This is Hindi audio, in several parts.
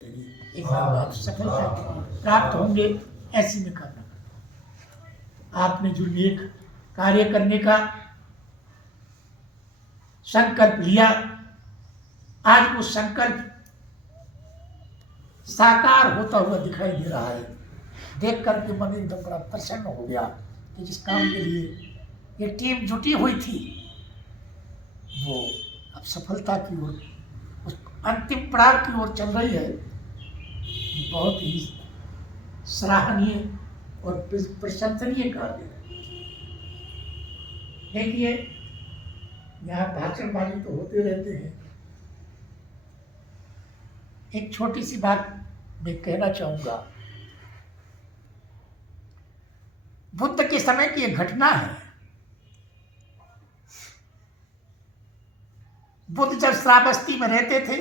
एक आप सफलता प्राप्त होंगे ऐसी में करना। आपने जो नेक कार्य करने का संकल्प लिया, आज वो संकल्प साकार होता हुआ दिखाई दे रहा है। देख करके मन एकदम बड़ा प्रसन्न हो गया कि जिस काम के लिए ये टीम जुटी हुई थी वो अब सफलता की ओर, उस अंतिम पड़ाव की ओर चल रही है। बहुत ही सराहनीय और प्रशंसनीय कार्य है। देखिए, यहाँ भाषणबाजी तो होते रहते हैं। एक छोटी सी बात मैं कहना चाहूंगा। बुद्ध के समय की एक घटना है। बुद्ध जब श्रावस्ती में रहते थे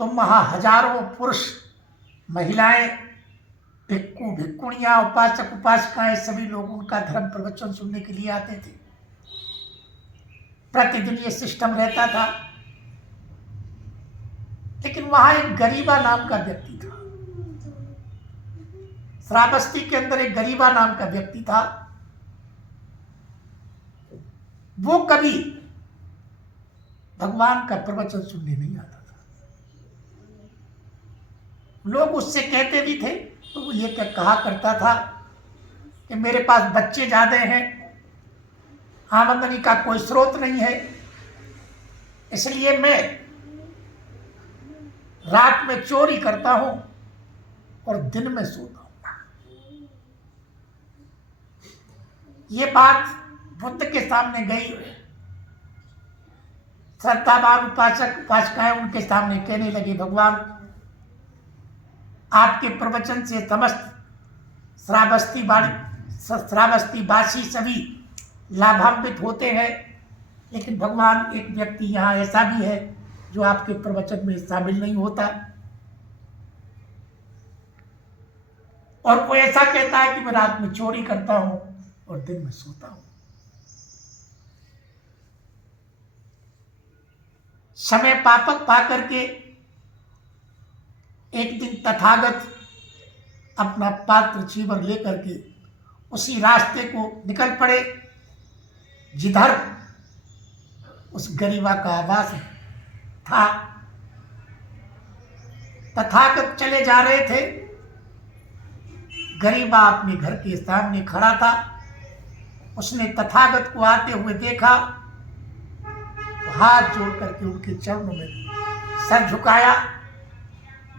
तो वहां हजारों पुरुष, महिलाएं, भिक्खु, भिक्खुणियां, उपासक, उपासिकाएं सभी लोग उनका धर्म प्रवचन सुनने के लिए आते थे। प्रतिदिन ये सिस्टम रहता था। लेकिन वहां एक गरीबा नाम का व्यक्ति था। श्रावस्ती के अंदर एक गरीबा नाम का व्यक्ति था। वो कभी भगवान का प्रवचन सुनने नहीं आता था। लोग उससे कहते भी थे तो वो ये कहा करता था कि मेरे पास बच्चे ज्यादा हैं, आमदनी का कोई स्रोत नहीं है, इसलिए मैं रात में चोरी करता हूं और दिन में सोता हूं। ये बात बुद्ध के सामने गई। श्रद्धावान उपासक, उपासिकाएं उनके सामने कहने लगे, भगवान आपके प्रवचन से समस्त श्रावस्तीवासी सभी लाभान्वित होते हैं, लेकिन भगवान एक व्यक्ति यहाँ ऐसा भी है जो आपके प्रवचन में शामिल नहीं होता, और वो ऐसा कहता है कि मैं रात में चोरी करता हूं और दिन में सोता हूं। समय पापक पा करके एक दिन तथागत अपना पात्र चीवर लेकर के उसी रास्ते को निकल पड़े जिधर उस गरीबा का आवास था। तथागत चले जा रहे थे। गरीबा अपने घर के सामने खड़ा था। उसने तथागत को आते हुए देखा, हाथ जोड़ करके उनके चरणों में सर झुकाया।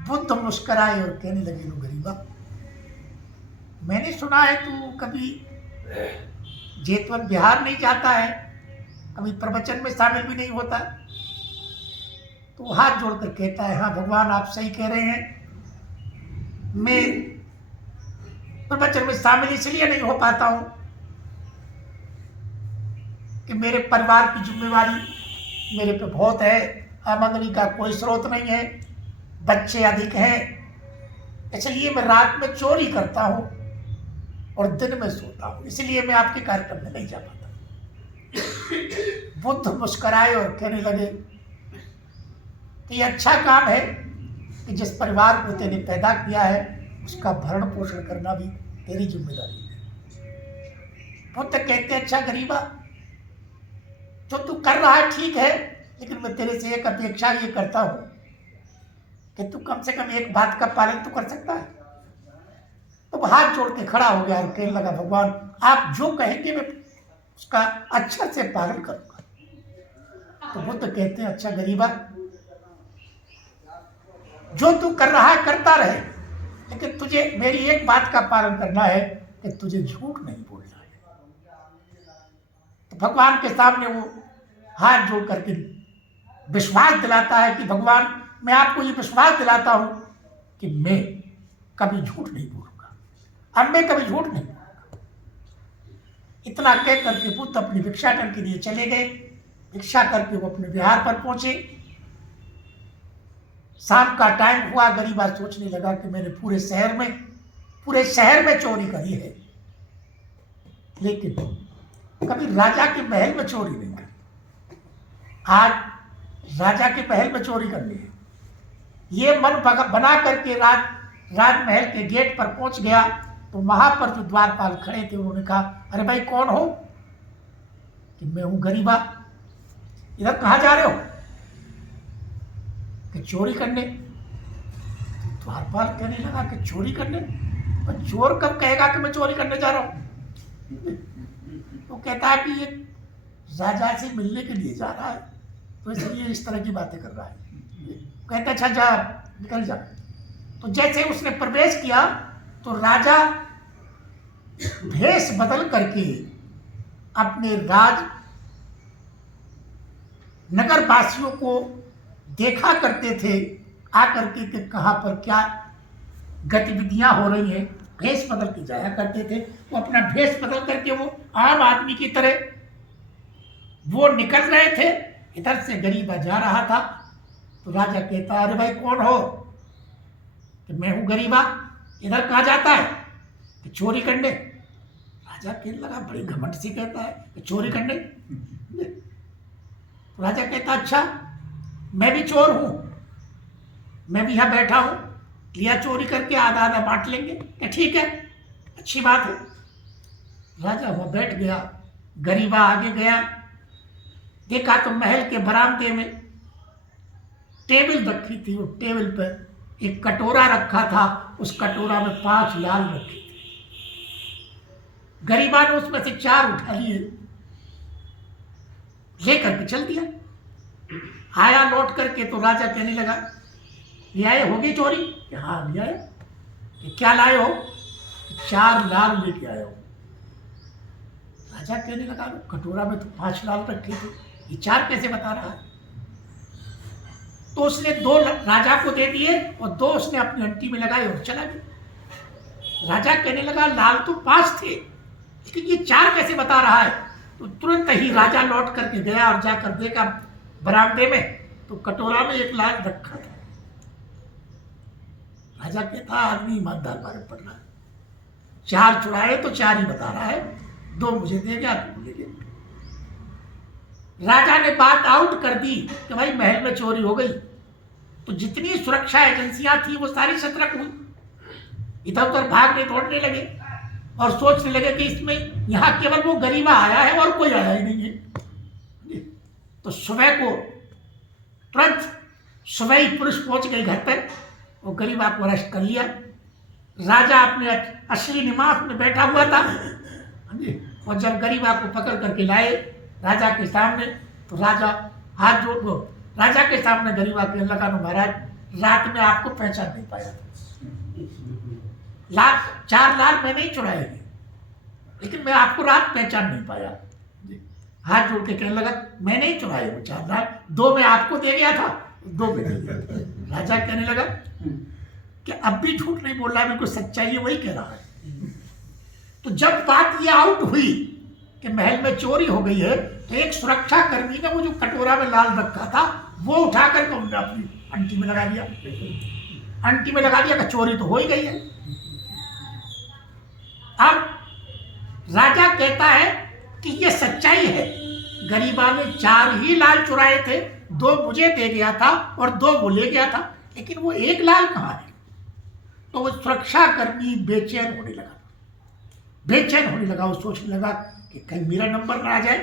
बुद्ध मुस्कुराए और कहने लगे, लो गरीबा, मैंने सुना है तू कभी जेतवन बिहार नहीं जाता है, कभी प्रवचन में शामिल भी नहीं होता। तो हाथ जोड़कर कहता है, हाँ भगवान आप सही कह रहे हैं, मैं प्रवचन में शामिल इसलिए नहीं हो पाता हूं कि मेरे परिवार की जिम्मेवारी मेरे पे बहुत है, आमदनी का कोई स्रोत नहीं है, बच्चे अधिक हैं, इसलिए मैं रात में चोरी करता हूं और दिन में सोता हूं, इसलिए मैं आपके कार्यक्रम में नहीं जा पाता। बुद्ध मुस्कुराए और कहने लगे कि ये अच्छा काम है कि जिस परिवार को तेने पैदा किया है उसका भरण पोषण करना भी तेरी जिम्मेदारी है। बुद्ध कहते, अच्छा गरीबा, जो तू कर रहा है ठीक है, लेकिन मैं तेरे से एक अपेक्षा ये करता हूं कि तू कम से कम एक बात का पालन तो कर सकता है। तो वो हाथ जोड़ के खड़ा हो गया और कहने लगा, भगवान आप जो कहेंगे मैं उसका अच्छा से पालन करूंगा। तो बुद्ध कहते हैं, अच्छा गरीबा, जो तू कर रहा है करता रहे, लेकिन तुझे मेरी एक बात का पालन करना है कि तुझे झूठ नहीं बोलना है। तो भगवान के सामने वो हाथ जोड़ करके विश्वास दिलाता है कि भगवान मैं आपको ये विश्वास दिलाता हूं कि मैं कभी झूठ नहीं बोलूंगा, अब मैं कभी झूठ नहीं बोलूंगा। इतना कह करके बुद्ध अपनी भिक्षाटन के लिए चले गए। भिक्षा करके वो अपने विहार पर पहुंचे। शाम का टाइम हुआ। गरीबा सोचने लगा कि मैंने पूरे शहर में चोरी करी है, लेकिन कभी राजा के महल में चोरी नहीं करी। आज राजा के महल में चोरी करनी है। ये मन बना करके राजमहल के गेट पर पहुंच गया तो वहां पर जो द्वारपाल खड़े थे उन्होंने कहा, अरे भाई कौन हो? कि मैं हूं गरीबा। इधर कहाँ जा रहे हो? कि चोरी करने। द्वारपाल कहने लगा कि चोरी करने? और चोर कब कहेगा कि मैं चोरी करने जा रहा हूं? वो कहता है कि ये राजा से मिलने के लिए जा रहा है तो इसलिए इस तरह की बातें कर रहा है। कहता अच्छा जा, निकल जा। तो जैसे उसने प्रवेश किया तो राजा भेष बदल करके अपने राज नगर वासियों को देखा करते थे आकर के कि कहाँ पर क्या गतिविधियां हो रही हैं, भेष बदल के जाया करते थे। वो अपना भेष बदल करके वो आम आदमी की तरह वो निकल रहे थे। इधर से गरीबा जा रहा था तो राजा कहता, अरे भाई कौन हो? कि मैं हूं गरीबा। इधर कहाँ जाता है? कि चोरी करने। राजा कहने लगा, बड़ी घमंड से कहता है कि चोरी करने। तो राजा कहता, अच्छा मैं भी चोर हूं, मैं भी यहां बैठा हूं, लिया चोरी करके आधा आधा बांट लेंगे। कि ठीक है, अच्छी बात है। राजा वहां बैठ गया। गरीबा आगे गया, देखा तो महल के बरामदे में टेबल रखी थी। वो टेबल पर एक कटोरा रखा था, उस कटोरा में 5 लाल रखे थे। गरीबा ने उसमें से 4 उठा लिए, लेकर के चल दिया। आया लौट करके तो राजा कहने लगा, ले आए होगी चोरी? कि हाँ ले आए। क्या लाए हो? 4 लाल लेके आए हो। राजा कहने लगा, कटोरा में तो 5 लाल रखे थे, ये 4 कैसे बता रहा है? तो उसने 2 राजा को दे दिए और 2 उसने अपनी अंटी में लगाए और चला गया। राजा कहने लगा, लाल तो 5 थे लेकिन ये 4 कैसे बता रहा है? तो तुरंत ही राजा लौट करके गया और जाकर देखा बरामदे में तो कटोरा में 1 लाल रखा था। राजा कहता, आदमी ईमानदार बारे पड़ रहा है, 4 चुराए तो 4 ही बता रहा है, 2 मुझे दे गया, 2 ले गया। राजा ने बात आउट कर दी कि भाई महल में चोरी हो गई। तो जितनी सुरक्षा एजेंसियां थी वो सारी सतर्क हुई, इधर उधर भागने दौड़ने लगे और सोचने लगे कि इसमें यहाँ केवल वो गरीबा आया है और कोई आया ही नहीं है। तो सुबह को तुरंत सुबह ही पुलिस पहुंच गई घर पर और गरीबा को अरेस्ट कर लिया। राजा अपने असली निवास में बैठा हुआ था और जब गरीबा को पकड़ करके लाए राजा के सामने तो राजा हाथ जोड़ दो, राजा के सामने गरीबा कहने लगा, महाराज रात में आपको पहचान नहीं पाया, 4 लाल मैं नहीं चुराए लेकिन मैं आपको रात पहचान नहीं पाया। हाथ जोड़ के कहने लगा, मैं नहीं चुराए वो 4 लाल, 2 मैं आपको दे गया था, 2 में दे गया। राजा कहने लगा कि अब भी झूठ नहीं बोल रहा है, बिल्कुल सच्चाई है वही कह रहा है। तो जब बात ये आउट हुई कि महल में चोरी हो गई है तो एक सुरक्षा कर्मी ने वो जो कटोरा में लाल रखा था वो उठा करके उन्होंने अपनी अंटी में लगा दिया। अंटी में लगा दिया कि चोरी तो हो ही गई है। अब राजा कहता है कि ये सच्चाई है, गरीबा ने 4 ही लाल चुराए थे, 2 मुझे दे गया था और 2 वो ले गया था, लेकिन वो 1 लाल कहाँ है? तो वो सुरक्षा कर्मी बेचैन होने लगा, वो सोचने लगा कि कहीं मेरा नंबर ना आ जाए।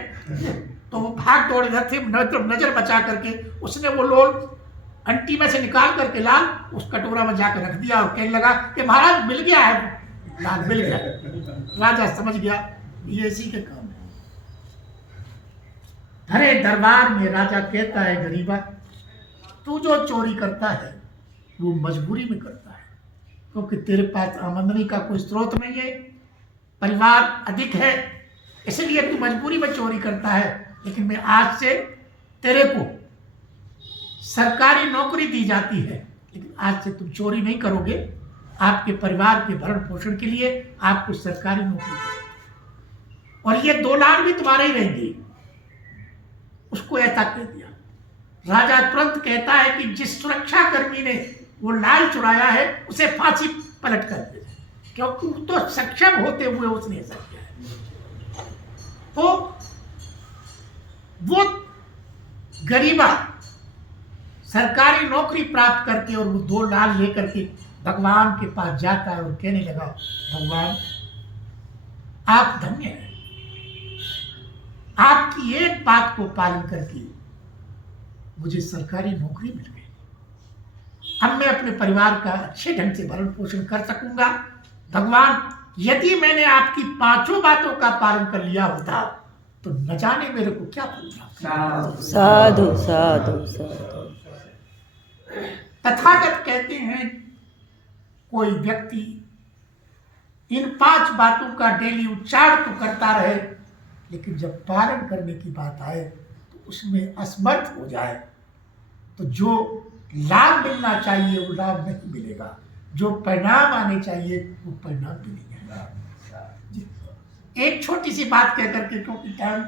तो वो भाग दौड़ इधर से नजर बचा करके उसने वो लोल अंटी में से निकाल करके लाल उस कटोरा में जाकर रख दिया और कहने लगा कि महाराज मिल गया है, लाल मिल गया। राजा समझ गया ये इसी के काम है। भरे दरबार में राजा कहता है, गरीबा तू जो चोरी करता है वो मजबूरी में करता है, क्योंकि तेरे पास आमदनी का कोई स्रोत नहीं है, परिवार अधिक है, इसलिए तू मजबूरी में चोरी करता है। लेकिन मैं आज से तेरे को सरकारी नौकरी दी जाती है, लेकिन आज से तुम चोरी नहीं करोगे, आपके परिवार के भरण पोषण के लिए आपको सरकारी नौकरी दी और ये 2 लाल भी तुम्हारे ही रहेंगे। उसको ऐसा कह दिया। राजा तुरंत कहता है कि जिस सुरक्षा कर्मी ने वो लाल चुराया है उसे फांसी पलट कर दे, क्योंकि तो सक्षम होते हुए उसने ऐसा किया है। तो वो गरीबा सरकारी नौकरी प्राप्त करके और वो 2 लाख लेकर के भगवान के पास जाता है और कहने लगा, भगवान आप धन्य हैं, आपकी एक बात को पालन करके मुझे सरकारी नौकरी मिल गई। अब मैं अपने परिवार का अच्छे ढंग से भरण पोषण कर सकूंगा। भगवान, यदि मैंने आपकी 5 बातों का पालन कर लिया होता तो न जाने मेरे को क्या फल मिला। साधु साधु साधु। तथागत कहते हैं, कोई व्यक्ति इन 5 बातों का डेली उच्चारण तो करता रहे, लेकिन जब पालन करने की बात आए तो उसमें असमर्थ हो जाए तो जो लाभ मिलना चाहिए वो लाभ नहीं मिलेगा, जो परिणाम आने चाहिए वो परिणाम मिलेंगे। एक छोटी सी बात कह करके, क्योंकि टाइम